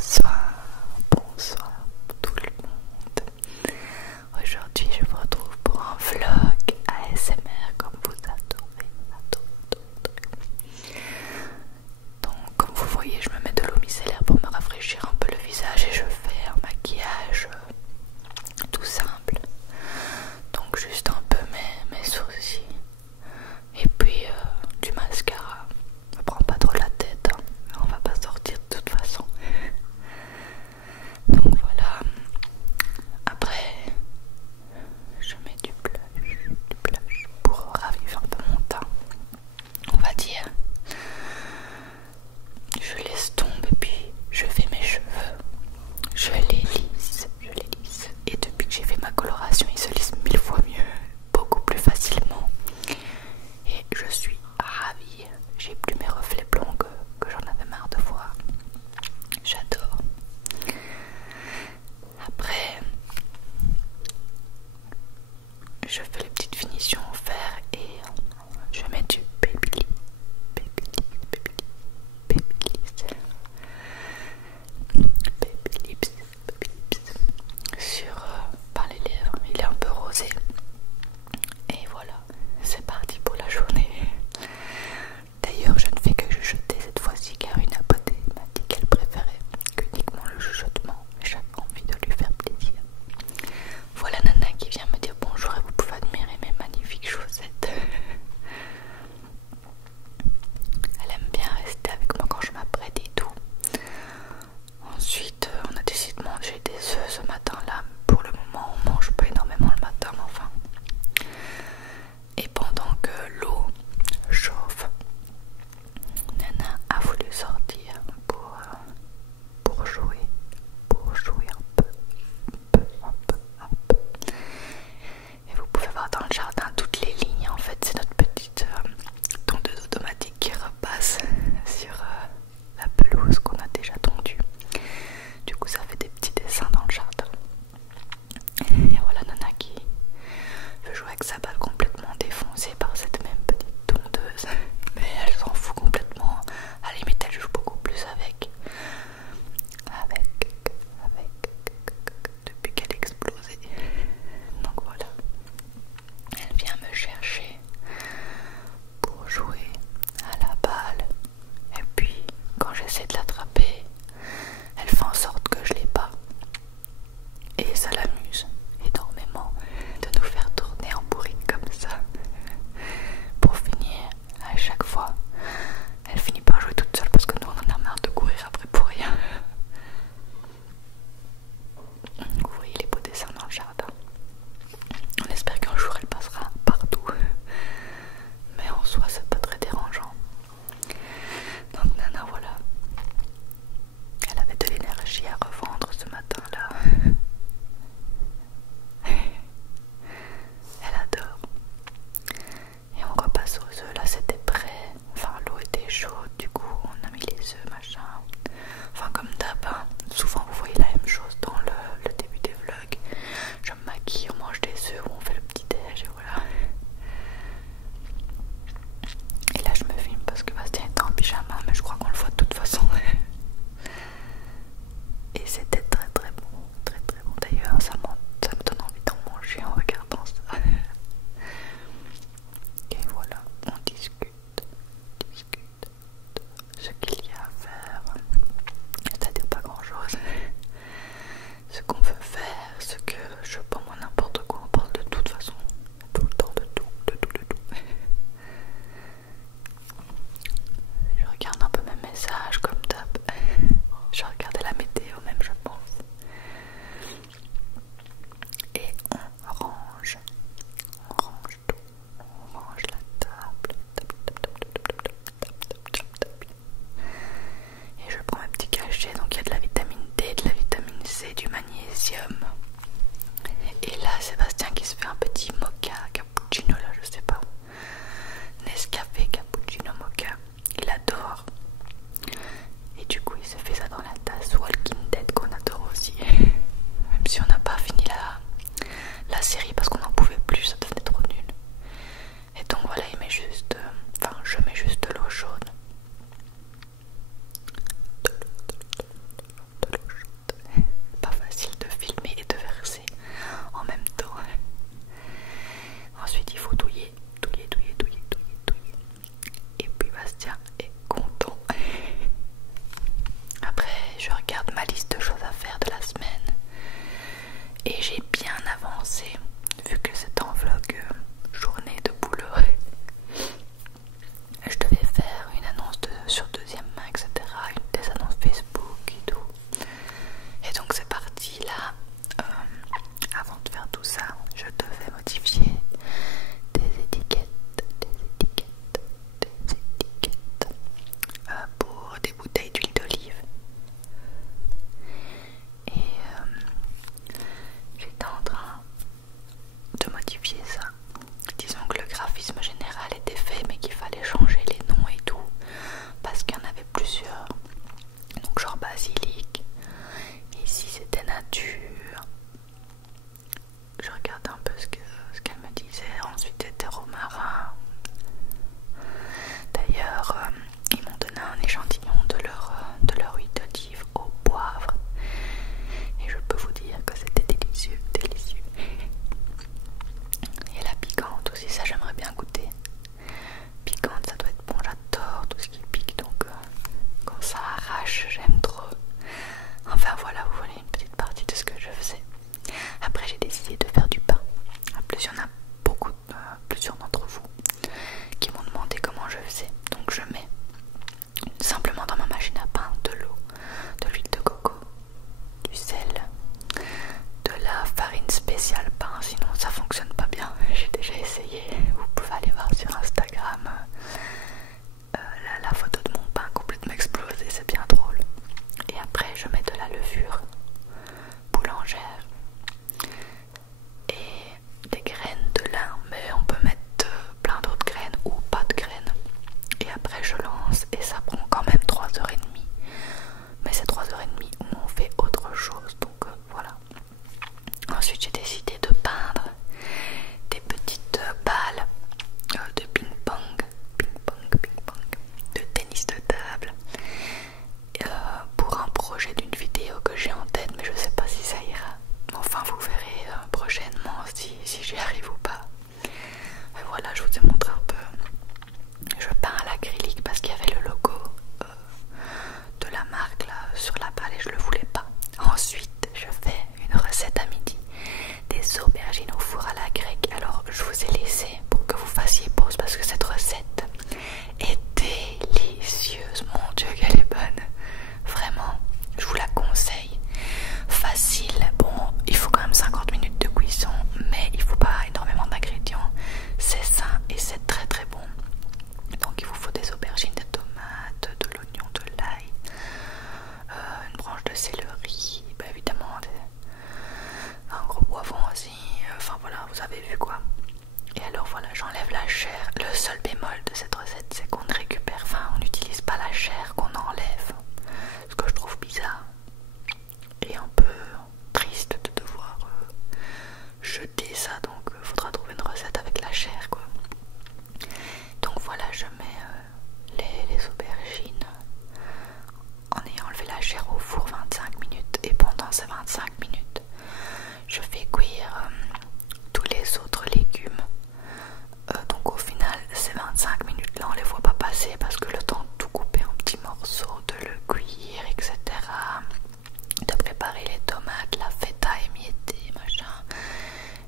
bonsoir tout le monde. Aujourd'hui je vous retrouve pour un vlog ASMR comme vous adorez. Donc comme vous voyez je me mets de l'eau micellaire pour me rafraîchir un peu le visage et je fais un maquillage tout simple. Donc juste un peu mes sourcils et puis du mascara. Ne prends pas trop la tête, hein. On va pas sortir de toute façon. Donc voilà. Après, je mets du blush pour raviver un peu mon teint. On va dire. Je laisse tomber et puis je fais mes cheveux. Je les lisse. Et depuis que j'ai fait ma coloration, ils se lissent 1000 fois mieux, beaucoup plus facilement. Et je suis ravie. J'ai plus mes reflets blonds que j'en avais marre de voir. J'adore. Après, je fais les petites finitions au fer et je mets du Babyliss sur par les lèvres. Il est un peu rosé. Et voilà, c'est parti pour la journée. D'ailleurs, je ne fais que chuchoter cette fois-ci car une abonnée m'a dit qu'elle préférait uniquement le chuchotement. J'avais envie de lui faire plaisir. Voilà Nana qui vient me dire bonjour et vous pouvez admirer mes magnifiques chaussettes. Elle aime bien rester avec moi quand je m'apprête et tout. Ensuite, on a décidé de manger des œufs ce matin-là. Pour le moment, on mange pas énormément le matin, mais enfin. Et pendant que l'eau chauffe, Nana a voulu sortir pour jouer un peu. Et vous pouvez voir dans le jardin toutes les lignes. En fait, c'est notre petite tondeuse automatique qui repasse sur la pelouse qu'on a déjà tondue. Du coup, ça fait des petits dessins dans le jardin. Et voilà Nana qui veut jouer avec sa balle complètement défoncée par cette même petite tondeuse. Mais elle s'en fout complètement. À la limite, elle joue beaucoup plus avec. Depuis qu'elle a explosé. Donc voilà. Elle vient me chercher pour jouer à la balle. Et puis, quand j'essaie de l'attraper, elle fait en sorte que je l'ai pas. Et ça l'amuse énormément de nous faire tourner en bourrique comme ça. Pour finir, à chaque fois, elle finit par jouer toute seule parce que nous on en a marre de courir après pour rien. Vous voyez les beaux dessins dans le jardin. On espère qu'un jour elle passera partout. Mais en soi c'est pas très dérangeant. Donc Nana voilà. Elle avait de l'énergie à revendre ce matin-là. Elle adore. Et on repasse aux œufs. Là c'était prêt. Enfin l'eau était chaude. Du coup on a mis les œufs machin. Enfin comme d'hab hein. Souvent vous voyez la même chose dans le début des vlogs. Je me maquille, on mange des œufs ou on fait le petit déj et voilà. Et là je me filme parce que Bastien est en pyjama. Mais je crois qu'on le voit de toute façon. Et c'était très très bon. Très très bon d'ailleurs. Ça me donne envie d'en manger en regardant ça. Et voilà, on discute de ce qu'il y a à faire, c'est-à-dire pas grand-chose. Ce qu'on veut faire, ce que je pense moi n'importe quoi, on parle de toute façon, tout le temps de tout. Je regarde un peu mes messages comme d'hab. Je regardais la météo même je pense. Et on range tout. On range la table. Et je prends un petit cachet. Donc il y a de la vitamine D, de la vitamine C, du magnésium. Et là Sébastien qui se fait un petit mocha, cappuccino là je sais pas. Nescafé, cappuccino, mocha. Il adore. Et du coup il se fait ça dans la tasse Walking Dead qu'on adore aussi. Même si on n'a pas fini la série parce qu'on n'en pouvait plus, ça devenait trop nul. Et donc voilà, il met juste, je mets juste de l'eau chaude. De c'est 25 minutes. Je fais cuire tous les autres légumes. Donc au final, ces 25 minutes là, on les voit pas passer parce que le temps de tout couper en petits morceaux, de le cuire, etc. De préparer les tomates, la feta émiettée, machin.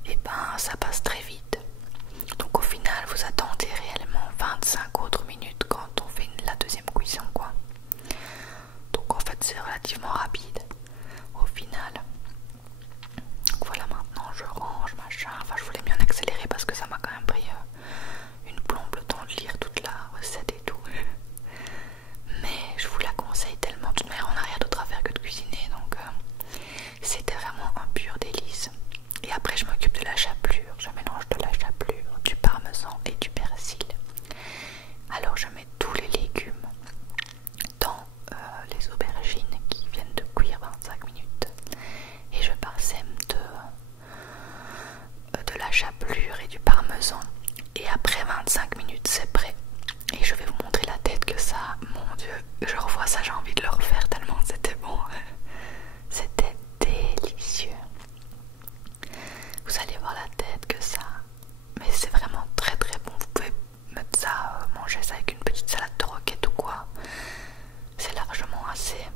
Et ben ça passe très vite. Donc au final, vous attendez réellement 25 autres minutes quand on fait la deuxième cuisson, quoi. Donc en fait, c'est relativement rapide au final. Donc voilà, maintenant je range, machin. Enfin, je voulais bien accélérer parce que ça m'a quand même pris une plombe le temps de lire toute la recette et tout. Mais je vous la conseille tellement. De toute manière, on n'a rien d'autre à faire que de cuisiner. Donc c'était vraiment un pur délice. Et après, je m'occupe de la chapelure. Je mélange de la chapelure, du parmesan et du persil. Alors, je mets tous les légumes dans les aubergines qui viennent de cuire 25 minutes. Et je parsème de la chapelure et du parmesan. Et après 25 minutes, c'est prêt. Et je vais vous montrer la tête que ça a. Mon Dieu, je revois ça, j'ai envie de le refaire tellement c'était bon. C'était délicieux. Vous allez voir la tête que ça a. Mais c'est vraiment très très bon. Vous pouvez mettre ça, manger ça avec une petite salade de roquette ou quoi. C'est largement assez.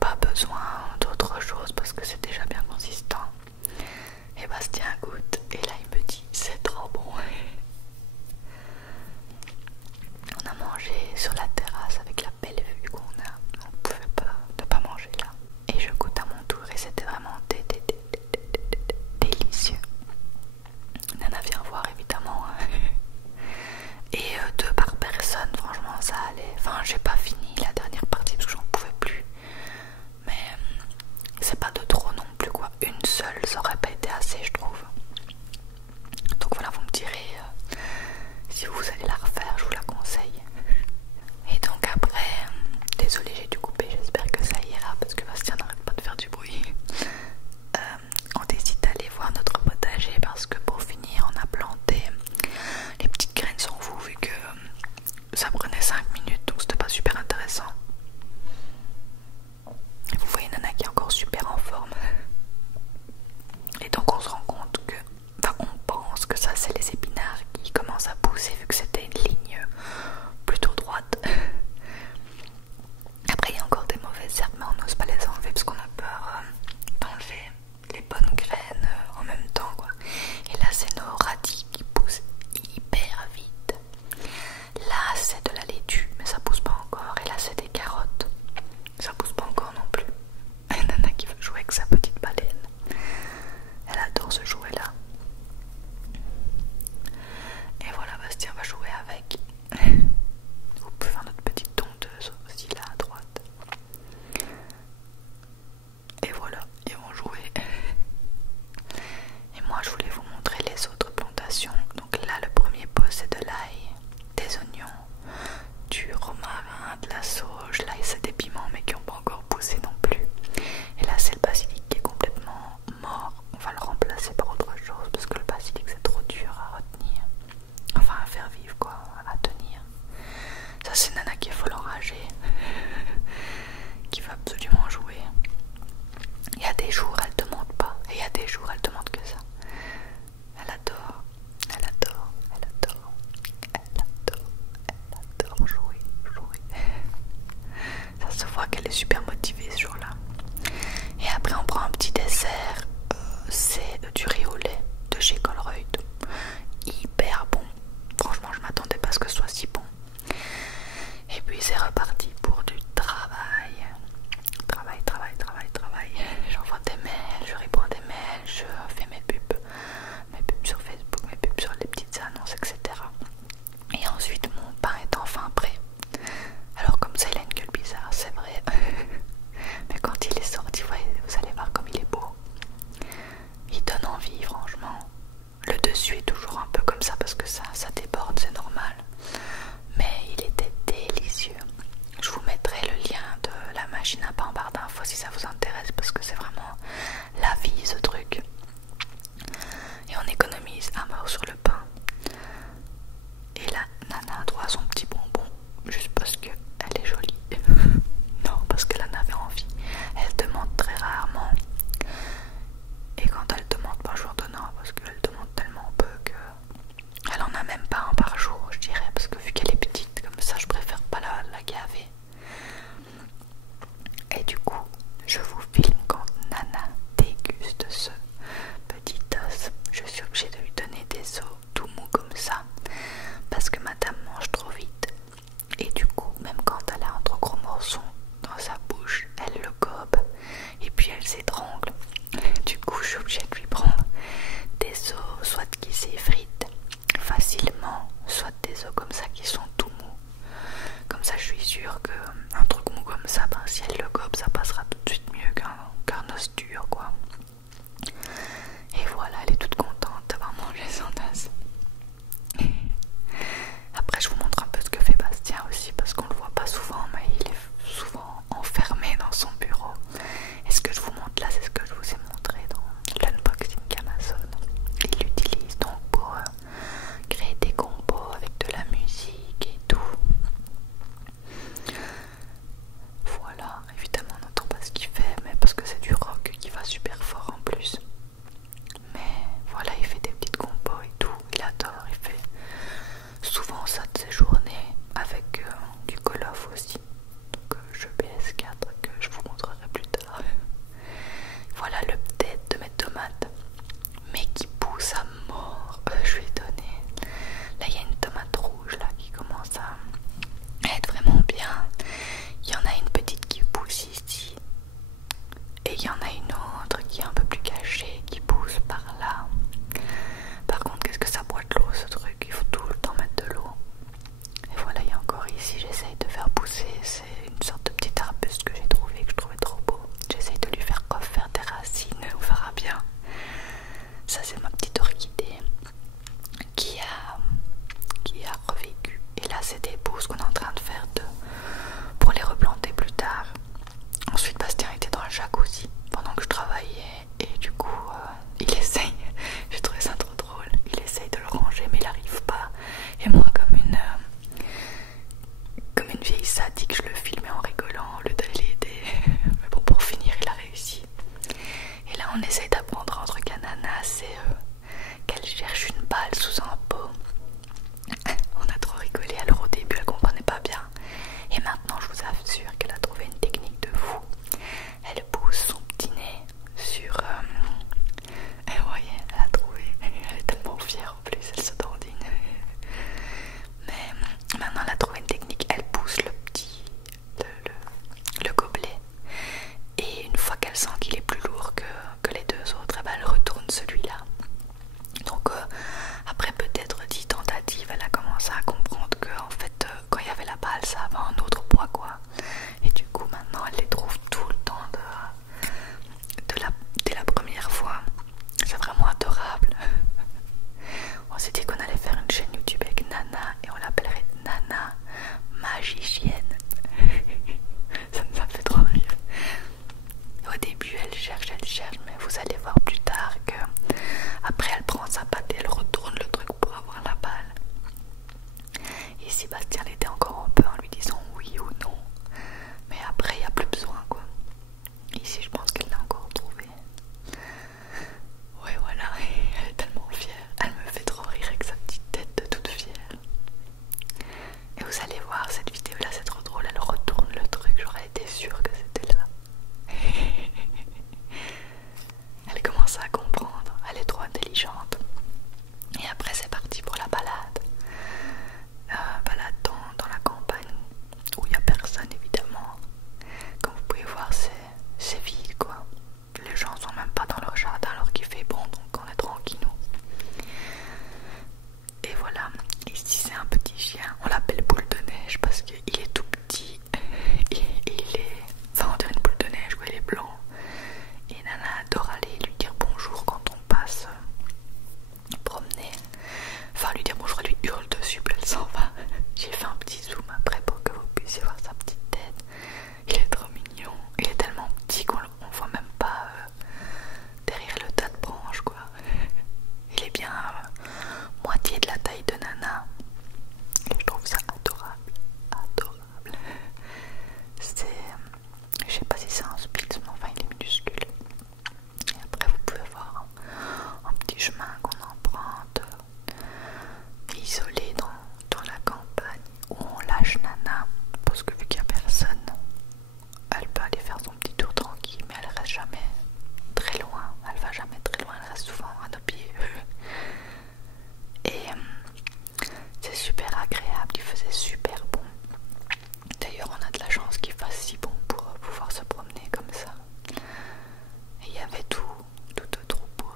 Pas besoin d'autre chose parce que c'est déjà bien consistant. Et Bastien goûte et là il me dit c'est trop bon. On a mangé sur la terrasse avec la belle vue qu'on a. On ne pouvait pas ne pas manger là. Et je goûte à mon tour et c'était vraiment délicieux. Nana vient voir évidemment. Et deux par personne, franchement ça allait. Enfin, j'ai pas fini la dernière partie parce que j'en pouvais plus. Mais c'est pas de trop non plus quoi. Une seule ça aurait pas été assez, je trouve. Donc voilà, vous me direz si vous allez la refaire, je vous la conseille. Et donc après, désolée j'ai dû couper, j'espère que ça ira parce que Bastien n'arrête pas de faire du bruit. On décide d'aller voir notre potager parce que pour finir on a planté les petites graines sans vous vu que ça prenait 5 minutes donc c'était pas super intéressant. Et vous voyez Nana qui est encore super en forme. Et donc on se rend compte que, enfin on pense que ça c'est les épinards qui commencent à pousser vu que c'était une ligne plutôt droite. Après il y a encore des mauvaises herbes mais on n'ose pas les enlever parce qu'on a peur d'enlever les bonnes graines en même temps quoi. Et là c'est nos radis qui poussent hyper vite. Là c'est de la laitue mais ça pousse pas encore. Et là c'est des carottes, ça pousse pas encore non plus. Et Nana qui veut jouer avec sa petite baleine. Elle adore ce jouet là. Et voilà, Bastien va jouer avec. Vous pouvez faire notre petite tondeuse aussi là à droite. Et voilà, ils vont jouer. Et moi je voulais vous montrer les autres plantations. Donc là le premier pot c'est de l'ail, des oignons, du romarin, de la sauge. Là c'est des piments mais qui n'ont pas encore poussé non plus. Et là c'est le basilic qui est complètement mort. On va le remplacer par autre chose parce que le basilic c'est trop dur à retenir. Enfin à faire vivre quoi, à tenir. Ça c'est Nana qui est folle enragée. Qui va absolument jouer. Il y a des jours elle demande pas et il y a des jours elle demande que ça. Elle adore, elle adore, elle adore, elle adore, elle adore jouer. Ça se voit qu'elle est super motivée ce jour-là. Et après on prend un petit dessert, c'est du riz au lait de chez Colruyt. Hyper bon. Franchement je m'attendais pas à ce que ce soit si bon. Et puis c'est reparti pour du travail. Travail. J'envoie des mails, je réponds à des mails, je fais mes pubs sur Facebook, mes pubs sur les petites annonces, etc. Et ensuite mon pain est enfin prêt. Alors comme ça il a une gueule bizarre, c'est vrai. Mais quand il est sorti, vous allez voir comme il est beau. Il donne envie franchement. Le dessus est toujours un peu comme ça parce que ça déborde, c'est normal. Mais il était délicieux. Je vous mettrai le lien de la machine à pain en barre d'infos si ça vous intéresse parce que c'est vraiment la vie ce truc. Et on économise à mort sur le pain. Et là, Nana a droit à son petit bonbon juste parce qu'elle est jolie. Non, parce qu'elle en avait envie. Elle demande très rarement. il y en a une autre qui est un peu plus cachée, qui pousse par là. Par contre, qu'est-ce que ça boit de l'eau ce truc? Il faut tout le temps mettre de l'eau. Et voilà, il y a encore ici, j'essaye de faire pousser. C'est une sorte de petit arbuste que j'ai trouvé, que je trouvais trop beau. J'essaye de lui faire refaire des racines, on verra bien. Ça, c'est ma petite orchidée qui a revécu. Et là, c'est des pousses qu'on est en train de faire pour les replanter plus tard. Ensuite, Bastien était dans le jacuzzi pendant que je travaillais et du coup, il essaye, j'ai trouvé ça trop drôle, il essaye de le ranger mais il n'arrive pas. Et moi, comme une vieille sadique, je le filmais en rigolant au lieu d'aller l'aider. Mais bon, pour finir, il a réussi. Et là, on essaye d'apprendre un truc à Nana, c'est qu'elle cherche une balle sous un pot. On a trop rigolé, alors au début elle comprenait pas bien. Et maintenant je vous assure qu'elle a trouvé une technique de fou. Elle pousse son petit nez sur... Et vous voyez, elle a trouvé. Elle est tellement fière en plus, elle se dandine. Mais maintenant elle a trouvé une technique, elle pousse le gobelet. Et une fois qu'elle sent qu'il est plus lourd que les deux autres, elle retourne celui-là. Donc après peut-être 10 tentatives, elle a commencé à comprendre que en fait quand il y avait la balle, ça avait un autre poids quoi. Et du coup maintenant elle les trouve tout le temps dès la première fois. C'est vraiment adorable. On s'est dit qu'on allait faire une chaîne YouTube avec Nana et on l'appellerait Nana Magicienne. Ça nous a fait trop rire. Au début elle cherche, mais vous allez voir plus tard que après elle prend sa patte et elle retourne le truc pour avoir la balle. Et Sébastien l'était encore un peu en lui disant oui ou non, mais après il n'y a plus besoin quoi. Ici je pense qu'elle l'a encore trouvé. Ouais voilà, elle est tellement fière, elle me fait trop rire avec sa petite tête de toute fière. Et vous allez voir cette vidéo là, c'est trop drôle, elle retourne le truc, j'aurais été sûre que c'était là. Elle commence à comprendre, elle est trop intelligente. Et après c'est parti pour la balade. Balade dans la campagne où il n'y a personne évidemment. Comme vous pouvez voir c'est vide quoi. Les gens sont même pas dans leur jardin alors qu'il fait bon, donc on est tranquillou. Et voilà, ici c'est un petit chien, on l'appelle boule de neige parce qu'il est tout petit et il est... Enfin on dirait une boule de neige quoi, il est blanc. Et Nana adore aller lui dire bonjour quand on passe promener. Enfin lui dire bonjour, elle lui hurle dessus puis elle s'en va. J'ai fait un petit zoom après pour que vous puissiez voir sa petite tête. Il est trop mignon. Il est tellement petit qu'on voit même pas derrière le tas de branches quoi. Il est bien moitié de la taille de Nana. Et je trouve ça adorable. Adorable. C'est... Je sais pas si c'est un Spitz, mais enfin il est minuscule. Et après vous pouvez voir un petit chemin qu'on emprunte isolé dans la campagne où on lâche Nana parce que vu qu'il n'y a personne, elle peut aller faire son petit tour tranquille, mais elle reste jamais très loin. Elle va jamais très loin, elle reste souvent à nos pieds. Et c'est super agréable, il faisait super bon. D'ailleurs on a de la chance qu'il fasse si bon pour pouvoir se promener comme ça. Et il y avait tout un troupeau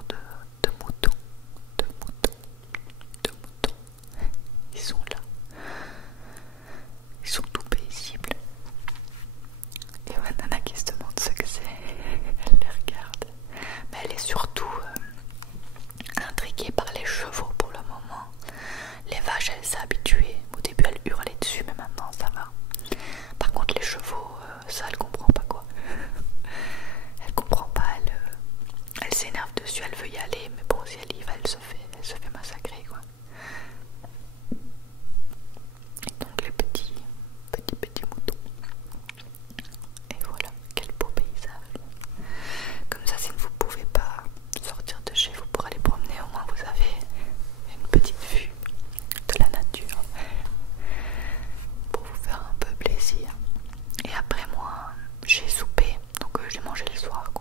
de moutons. Ils sont là. Ils sont tout paisibles. Et Nana qui se demande ce que c'est, elle les regarde. Mais elle est surtout intriguée par les chevaux pour le moment. Les vaches, elle s'est habituée. Au début, elle hurlait dessus, mais maintenant ça va. Par contre, les chevaux, ça, elle comprend pas quoi. Elle comprend pas, elle s'énerve dessus, elle veut y aller, mais bon, si elle y va, elle se fait massacrer quoi. Et donc les petits moutons. Et voilà, quel beau paysage. Comme ça, si vous ne pouvez pas sortir de chez vous pour aller promener, au moins vous avez une petite vue de la nature pour vous faire un peu plaisir. Et après moi, j'ai soupé, donc j'ai mangé le soir quoi.